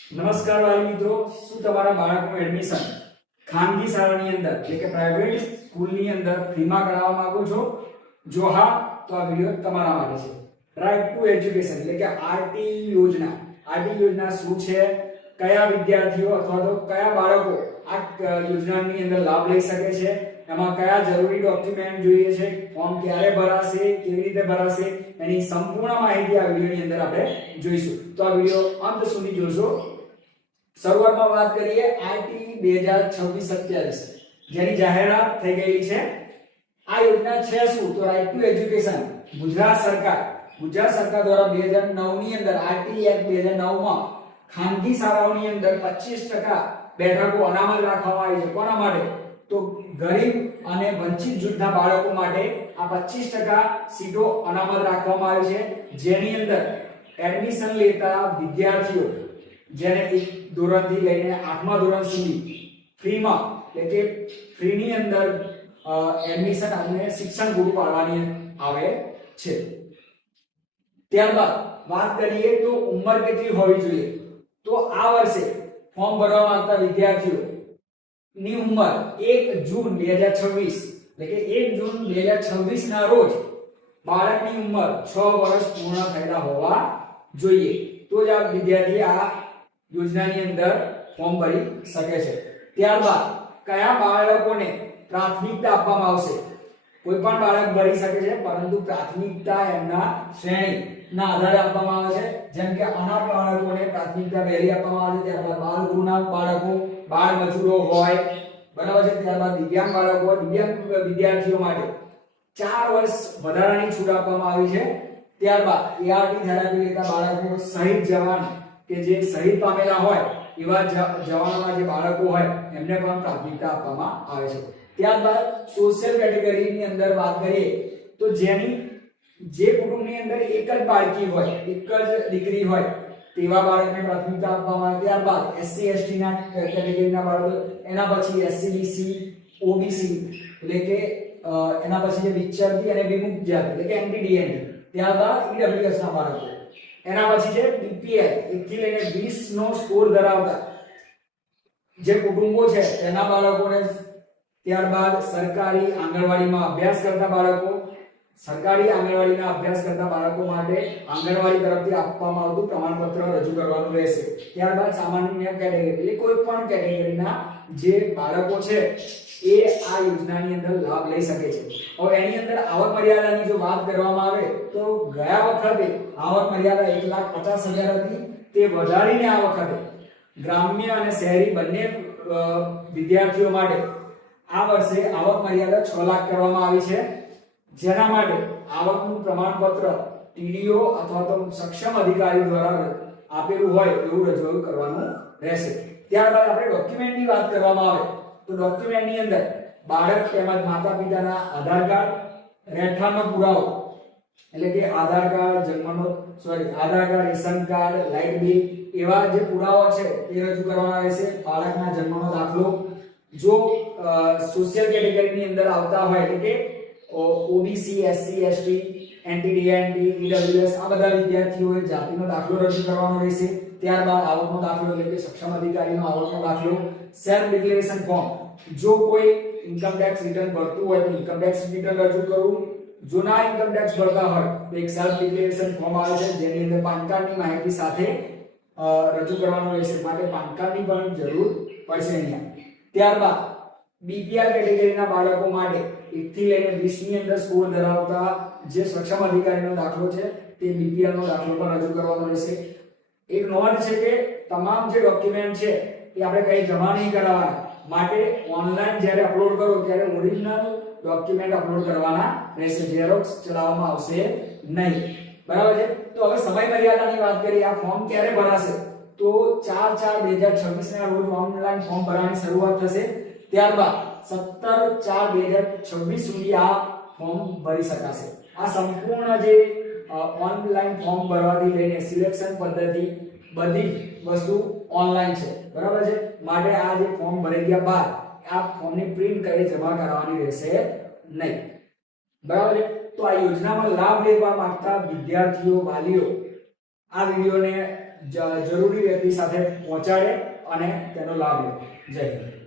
નમસ્કાર વાલી મિત્રો, શું તમારા બાળકનું એડમિશન ખાનગી શાળાની અંદર એટલે કે પ્રાઇવેટ સ્કૂલની અંદર ફ્રીમાં કરાવવા માંગો છો? જો હા, તો આ વિડિયો તમારા માટે છે. રાઈટ ટુ એજ્યુકેશન એટલે કે આરટી યોજના. આરટી યોજના શું છે, કયા વિદ્યાર્થીઓ અથવા તો કયા બાળકો આ યોજનાની અંદર લાભ લઈ શકે છે, એમાં કયા જરૂરી ડોક્યુમેન્ટ જોઈએ છે, ફોર્મ ક્યારે ભરાશે, કેવી રીતે ભરાશે, એની સંપૂર્ણ માહિતી આ વિડિયોની અંદર આપણે જોઈશું. તો આ વિડિયો અંત સુધી જોજો. શરૂઆતમાં વાત કરીએ આરટી 2026-27 જેની જાહેરાત થઈ ગઈ છે. આ યોજના છે શું? તો રાઈટ ટુ એજ્યુકેશન ગુજરાત સરકાર દ્વારા 2009 ની અંદર આરટી એક્ટ 2009 માં ખાનગી શાળાઓની અંદર 25% બેઠકો અનામત રાખવામાં આવી છે. કોના માટે? તો ગરીબ અને વંચિત જૂથના બાળકો માટે આ 25% સીટો અનામત રાખવામાં આવી છે, જેની અંદર એડમિશન લેતા વિદ્યાર્થીઓ જેને 1 ધોરણથી લઈને 8મા ધોરણ સુધી ફ્રીમાં એટલે કે ફ્રીની અંદર એડમિશન અને શિક્ષણ પૂરું પાડવાની આવે છે. ત્યારબાદ વાત કરીએ તો ઉંમર કેટલી હોવી જોઈએ? તો આ વર્ષે ફોર્મ ભરવા માંગતા વિદ્યાર્થીઓ ની ઉંમર 1 જૂન 2026 એટલે કે 1 જૂન 2026 ના રોજ બાળકની ઉંમર 6 વર્ષ પૂર્ણ થયેલા હોવા જોઈએ. તો જ આ વિદ્યાર્થી આ યોજનાની અંદર ફોર્મ ભરી શકે છે. ત્યારબાદ કયા બાળકોને પ્રાથમિકતા આપવામાં આવશે? કોઈ પણ બાળક ભરી શકે છે, પરંતુ પ્રાથમિકતા એમના શ્રેણીના આધારે આપવામાં આવે છે. જેમ કે અનાથ બાળકોને પ્રાથમિકતા વહેલી આપવામાં આવે છે, ત્યારબાદ બાળ ગૃહના બાળકો, બાળ મજૂરો હોય, બરાબર છે, ત્યારબાદ દિવ્યાંગ બાળકો હોય, દિવ્યાંગ વિદ્યાર્થીઓ માટે 4 વર્ષ વધારાની છૂટ આપવામાં આવી છે. ત્યારબાદ એઆરટી થેરાપી લેતા બાળકો, શહીદ જવાન કે જે શહીદ પામેલા હોય એવા જવાનોના જે બાળકો હોય એમને પણ પ્રાથમિકતા આપવામાં આવે છે. ત્યારબાદ સોશિયલ કેટેગરીની અંદર વાત કરીએ તો જે કુટુંબની અંદર એક જ બાળકી હોય, એક જ દીકરી હોય તેવા બાળકને પ્રાથમિકતા આપવામાં આવે. ત્યારબાદ એસસી એસટી ના કેટેગરીના બાળકો, એના પછી એસસી બીસી ઓબીસી એટલે કે એના પછી જે વિચરતી અને વિમુક્ત જાતિ એટલે કે એનટીડીએનટી, ત્યારબાદ ઈડબ્લ્યુએસ ના બાળકો, એના પછી છે બીપીએલ 1 થી લઈને 20 નો સ્કોર ધરાવતા જે કુટુંબો છે તેના બાળકોને, ત્યારબાદ સરકારી આંગણવાડીમાં અભ્યાસ કરતા બાળકો, સરકારી આંગણવાડીના અભ્યાસ કરતા બાળકો માટે આંગણવાડી તરફથી આપવામાં આવતું પ્રમાણપત્ર રજૂ કરવાનું રહેશે. ત્યારબાદ સામાન્ય કેટેગરી એટલે કોઈ પણ કેટેગરીના જે બાળકો છે એ આ યોજનાની અંદર લાભ લઈ શકે છે. હવે એની અંદર આવક મર્યાદાની જો વાત કરવામાં આવે તો ગયા વખતે આવક મર્યાદા 1,50,000 હતી, તે વધારીને આ વખતે ગ્રામ્ય અને શહેરી બંને વિદ્યાર્થીઓ માટે આ વર્ષે આવક મર્યાદા 6 લાખ કરવામાં આવી છે, જેના માટે આવકનું પ્રમાણપત્ર ટીડીઓ અથવા તો સક્ષમ અધિકારી દ્વારા આપેલું હોય એવું રજૂ કરવાનું રહેશે. ત્યારબાદ આપણે ડોક્યુમેન્ટની વાત કરવામાં આવે તો ડોક્યુમેન્ટની અંદર બાળક તેમજ માતા પિતાના આધાર કાર્ડ, રહેઠાણનો પુરાવો એટલે કે Aadhaar card, ration card, light bill એવા જે પુરાવા છે તે રજૂ કરવાના રહેશે. બાળકના જન્મનો દાખલો, જો સોશિયલ કેટેગરીની અંદર આવતા હોય એટલે કે ઓબીસી, એસસી, એસટી, એનટીડીએનટી, ઈડબ્લ્યુએસ આ બધા વિદ્યાર્થીઓએ જાતિનો દાખલો રજૂ કરવાનો રહેશે. ત્યારબાદ આવકનો દાખલો એટલે કે સક્ષમ અધિકારીનો આવકનો દાખલો, સેલ્ફ ડિક્લેરેશન ફોર્મ, જો કોઈ ઇન્કમ ટેક્સ રિટર્ન ભરતું હોય તો ઇન્કમ ટેક્સ રિટર્ન રજૂ કરવું, જો ના ઇન્કમ ટેક્સ ભરતા હોય તો એક સેલ્ફ ડિક્લેરેશન ફોર્મ આવે છે જેની અંદર પાન કાર્ડની માહિતી સાથે રજૂ કરવાનું રહેશે, માટે પાન કાર્ડની પણ જરૂર પડશે અહીંયા. ત્યારબાદ બીપીએલ કેટેગરીના બાળકો માટે 1 થી લઈને 20 ની અંદર સ્કોર ધરાવતા જે સક્ષમ અધિકારીનો દાખલો છે તે બીપીએલ નો દાખલો પણ રજૂ કરવાનો રહેશે. એક નોંધ છે કે તમામ જે ડોક્યુમેન્ટ છે એ આપણે કઈ જમા નહીં કરાવવાના, માટે ઓનલાઈન જ્યારે અપલોડ કરો ત્યારે ઓરિજિનલ ડોક્યુમેન્ટ અપલોડ કરવાના રહેશે, ઝેરોક્સ ચલાવવામાં આવશે નહીં. બરાબર છે. તો હવે સમય મર્યાદાની વાત કરીએ. આ ફોર્મ ક્યારે ભરાશે? તો 4/4/2026 ના રોજ ઓનલાઈન ફોર્મ ભરવાની શરૂઆત થશે. ત્યારબાદ 17/4/2026 સુધી આ ફોર્મ ભરી શકાશે. આ સંપૂર્ણ જે ઓનલાઈન ફોર્મ ભરવાથી લઈને સિલેક્શન પદ્ધતિ બધી વસ્તુ ઓનલાઈન છે, બરાબર છે. માટે આ જે ફોર્મ ભરી ગયા બાદ આ ફોર્મની પ્રિન્ટ કરી જમા કરાવવાની રહેશે નહીં, બરાબર છે. તો આ યોજનામાં લાભ લેવા માંગતા વિદ્યાર્થીઓ, વાલીઓ આ વિડિયોને જરૂરી વ્યક્તિ સાથે પહોંચાડે અને તેનો લાભ લે. જય હિન્દ.